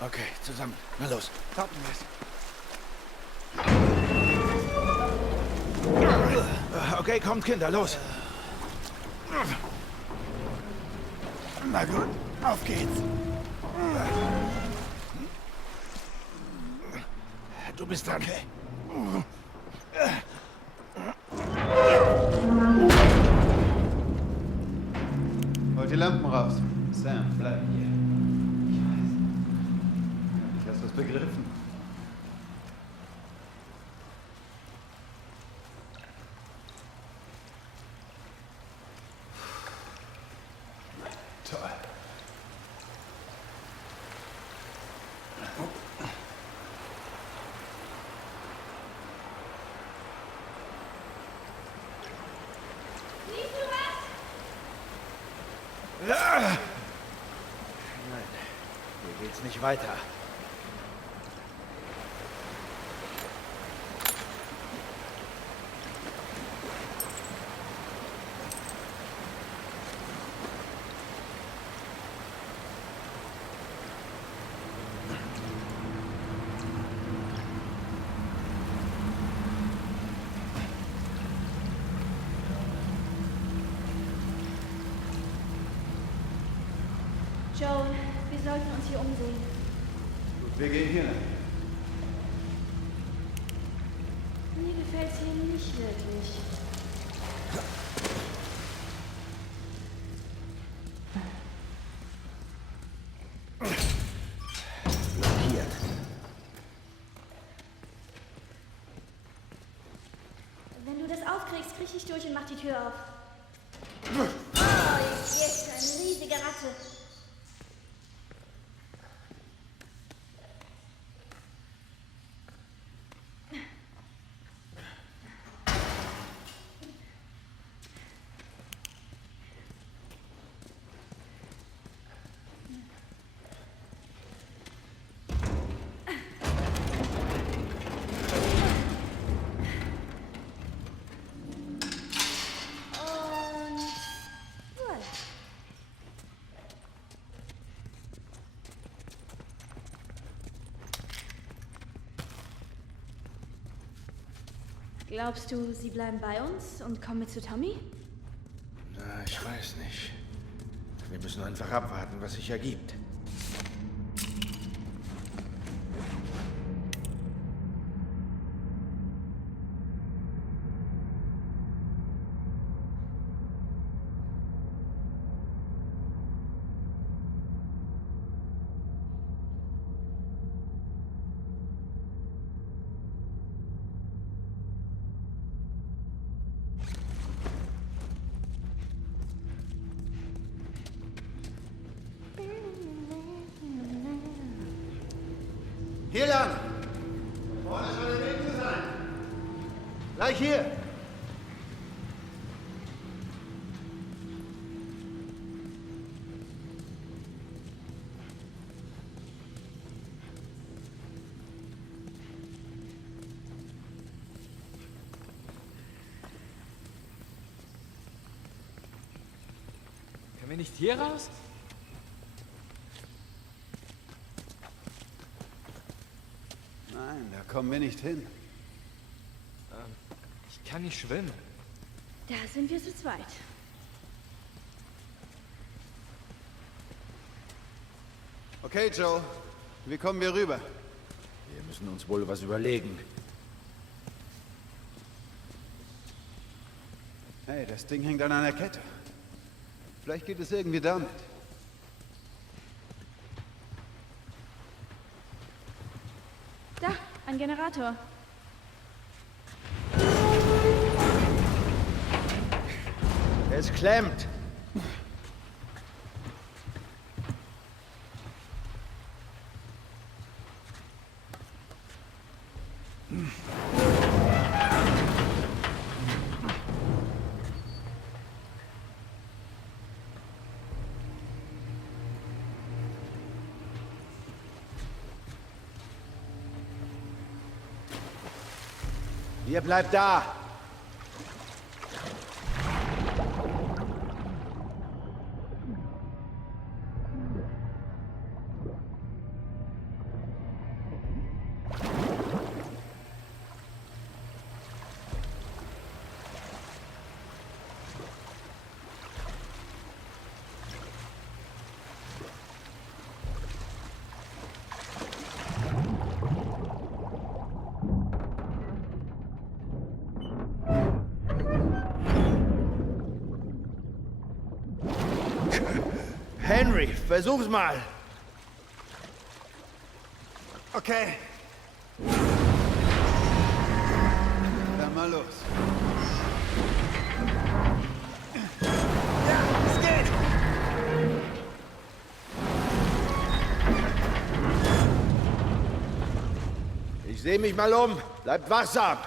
Okay, zusammen. Na los. Warten wir's. Okay, kommt, Kinder, los. Na gut, auf geht's. Du bist dran. Okay. Holt die Lampen raus. Sam, bleib hier. Ich hast was begriffen. Toll. Nein, hier geht's nicht weiter. Joel, wir sollten uns hier umsehen. Gut, wir gehen hier lang. Mir gefällt's hier nicht wirklich. Blockiert. Wenn du das aufkriegst, krieg ich durch und mach die Tür auf. Oh, jetzt eine riesige Ratte. Und voilà. Glaubst du, sie bleiben bei uns und kommen mit zu Tommy? Na, ich weiß nicht. Wir müssen einfach abwarten, was sich ergibt. Hier lang! Vorne soll der Weg zu sein. Gleich hier! Können wir nicht hier raus? Nein, da kommen wir nicht hin. Ich kann nicht schwimmen. Da sind wir zu zweit. Okay, Joe. Wie kommen wir rüber? Wir müssen uns wohl was überlegen. Hey, das Ding hängt an einer Kette. Vielleicht geht es irgendwie damit. Da, ein Generator. Es klemmt. Ihr bleibt da. Henry, versuch's mal. Okay. Dann mal los. Ja, es geht. Ich sehe mich mal um. Bleibt wachsam.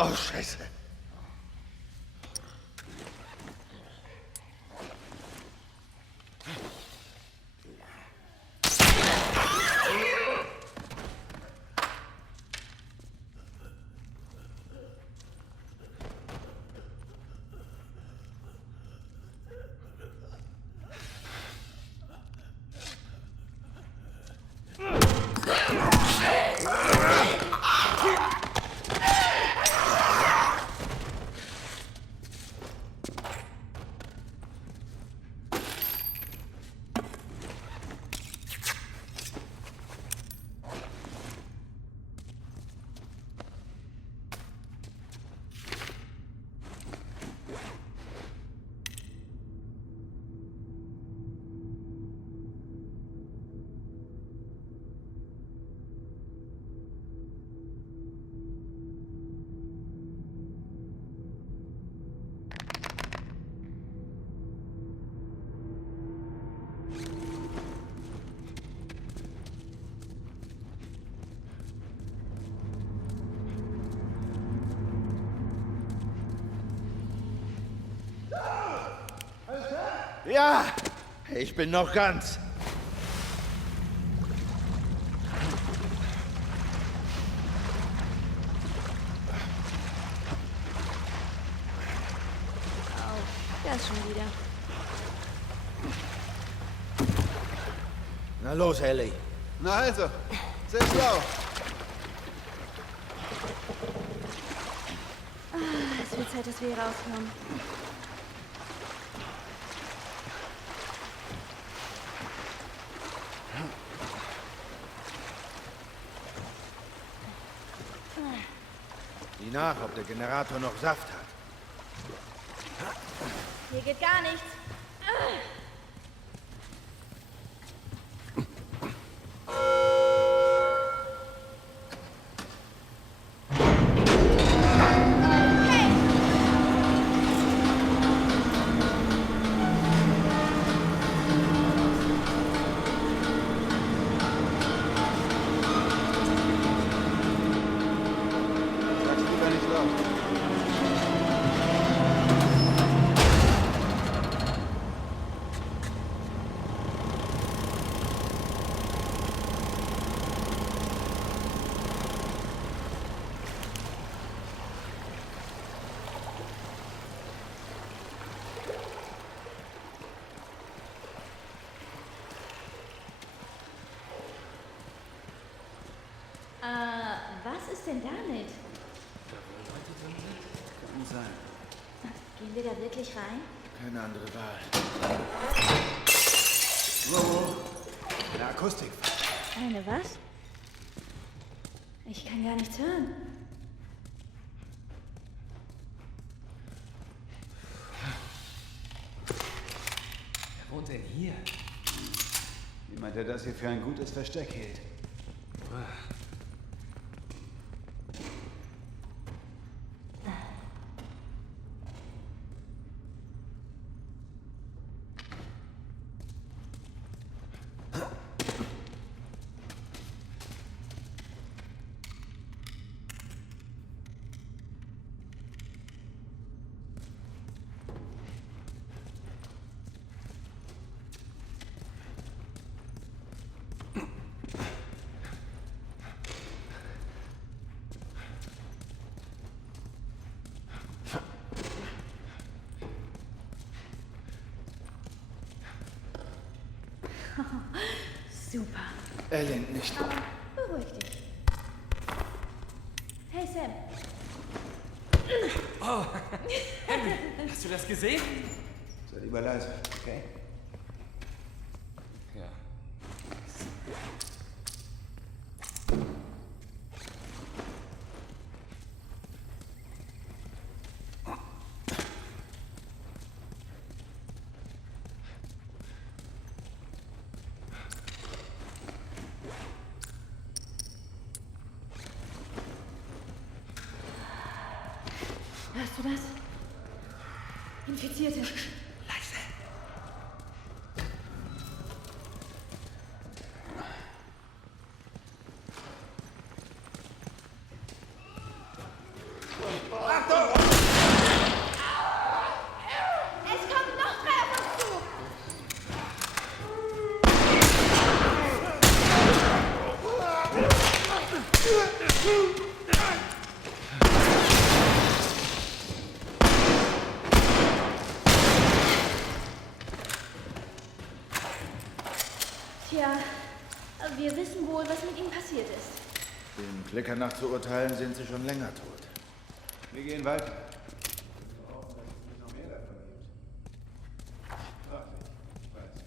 Oh, Scheiße. Ja, ich bin noch ganz. Das schon wieder. Na los, Ellie. Na also, sehr schlau. Es wird Zeit, dass wir hier rauskommen. Sieh nach, ob der Generator noch Saft hat. Hier geht gar nichts. Sag's lieber nicht laut. Was ist denn damit? Kann sein. Gehen wir da wirklich rein? Keine andere Wahl. Wow. Eine Akustik. Eine was? Ich kann gar nichts hören. Wer wohnt denn hier? Jemand, der das hier für ein gutes Versteck hielt. Super. Ellen, nicht. Aber beruhig dich. Hey Sam. Oh, Henry, hast du das gesehen? Sei lieber leise, okay? Ja. Hörst du das? Infizierte. Es kommen noch 3 auf uns zu. Tja, wir wissen wohl, was mit ihnen passiert ist. Dem Klicker nach zu urteilen, sind sie schon länger tot. Wir gehen weiter. Wir brauchen, dass es noch mehr davon gibt. Ach, ich weiß.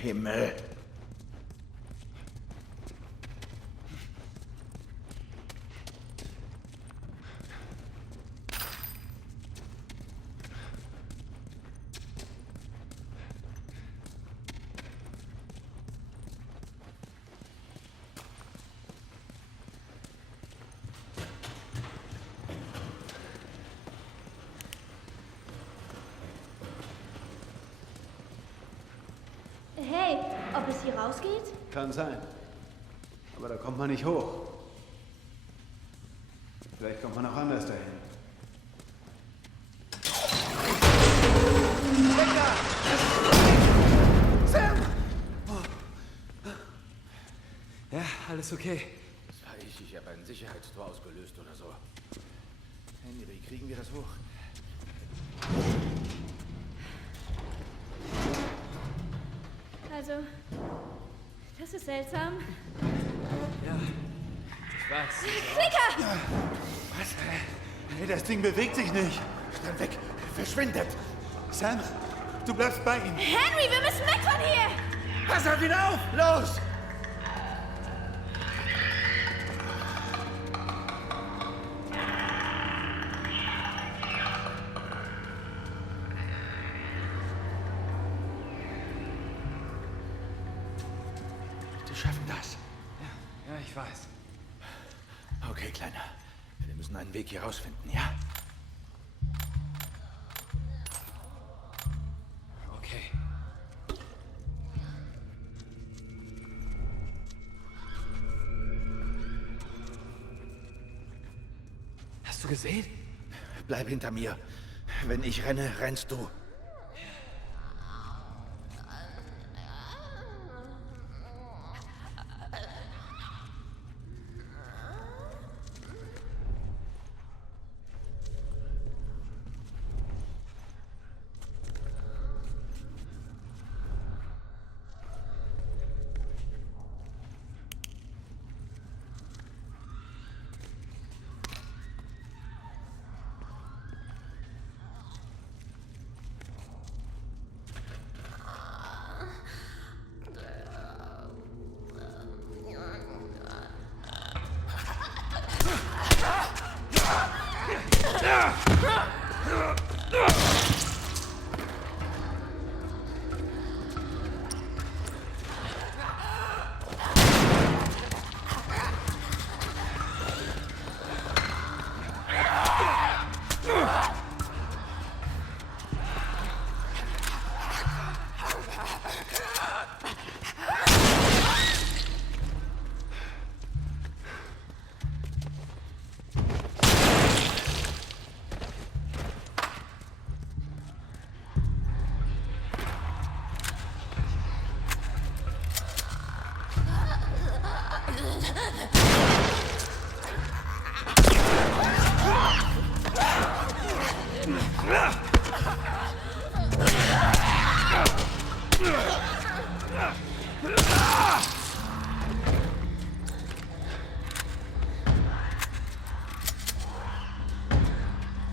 Himmel. Hey, ob es hier rausgeht? Kann sein. Aber da kommt man nicht hoch. Vielleicht kommt man auch anders dahin. Ja, alles okay. Das war ich. Ich habe ein Sicherheitstor ausgelöst oder so. Henry, kriegen wir das hoch? Also, das ist seltsam. Ja, ich weiß. Klicker! Was? Hey, das Ding bewegt sich nicht. Schnell weg. Verschwindet. Sam, du bleibst bei ihm. Henry, wir müssen weg von hier! Pass auf ihn auf! Los! Wir schaffen das. Ja, ich weiß. Okay, Kleiner. Wir müssen einen Weg hier rausfinden, ja? Okay. Hast du gesehen? Bleib hinter mir. Wenn ich renne, rennst du.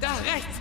Da, rechts!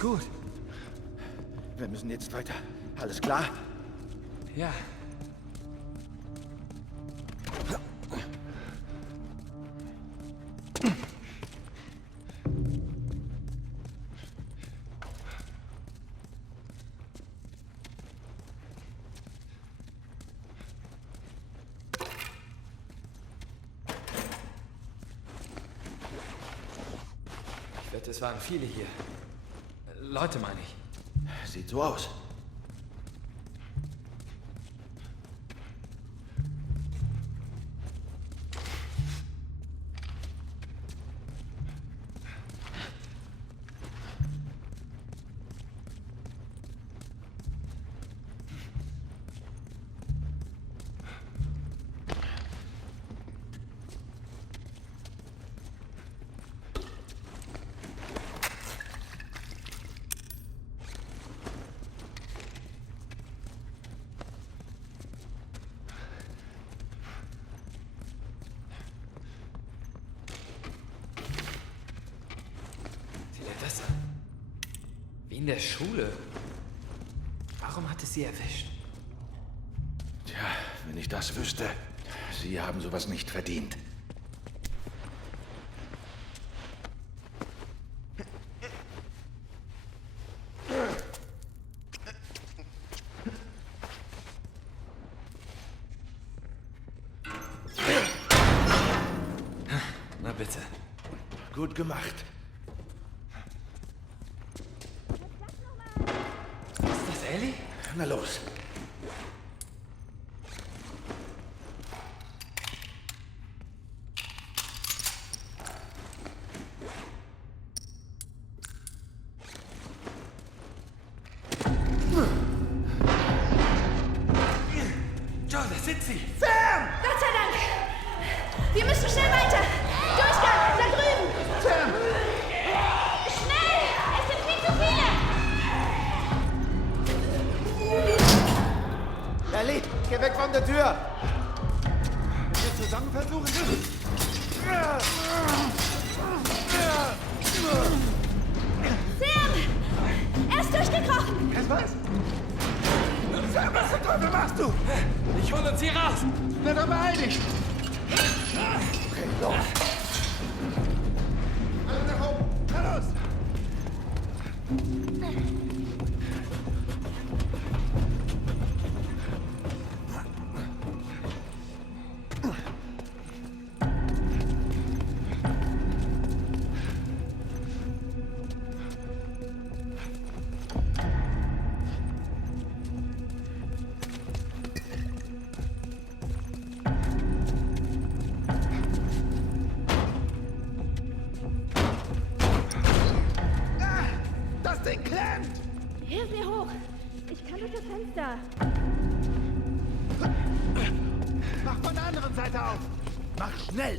Gut. Wir müssen jetzt weiter. Alles klar? Ja. Ich wette, es waren viele hier. Leute, meine ich. Sieht so aus. In der Schule? Warum hat es sie erwischt? Tja, wenn ich das wüsste. Sie haben sowas nicht verdient. Na bitte. Gut gemacht. Ist das Ellie? Na los. Joe, da sind sie! Gott sei Dank! Wir müssen schnell weiter! Durchgang! Da drüben! Sam! Schnell! Es sind viel zu viele! Ellie, geh weg von der Tür! Wenn wir zusammen versuchen... Sam! Er ist durchgekrochen! Was? Sam, was zum Teufel machst du? Ich hol uns hier raus! Na, dann beeil dich! Okay, los. Alle nach oben! Na los! Das Ding klemmt! Hilf mir hoch! Ich kann durch das Fenster. Mach von der anderen Seite auf! Mach schnell.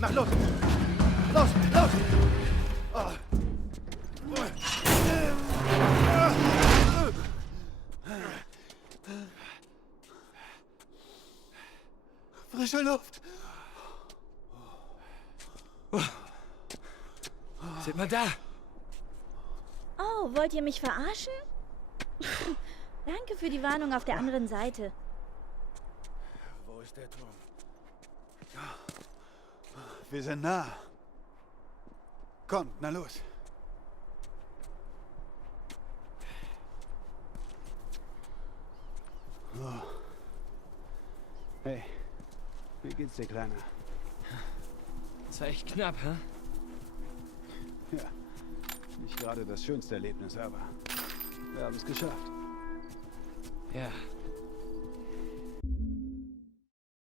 Mach los! Los! Los! Oh. Frische Luft! Sind wir da? Oh, wollt ihr mich verarschen? Danke für die Warnung auf der anderen Seite. Wo ist der Turm? Wir sind nah. Kommt, na los. Oh. Hey, wie geht's dir, Kleiner? Das war echt knapp, hä? Ja, nicht gerade das schönste Erlebnis, aber wir haben es geschafft.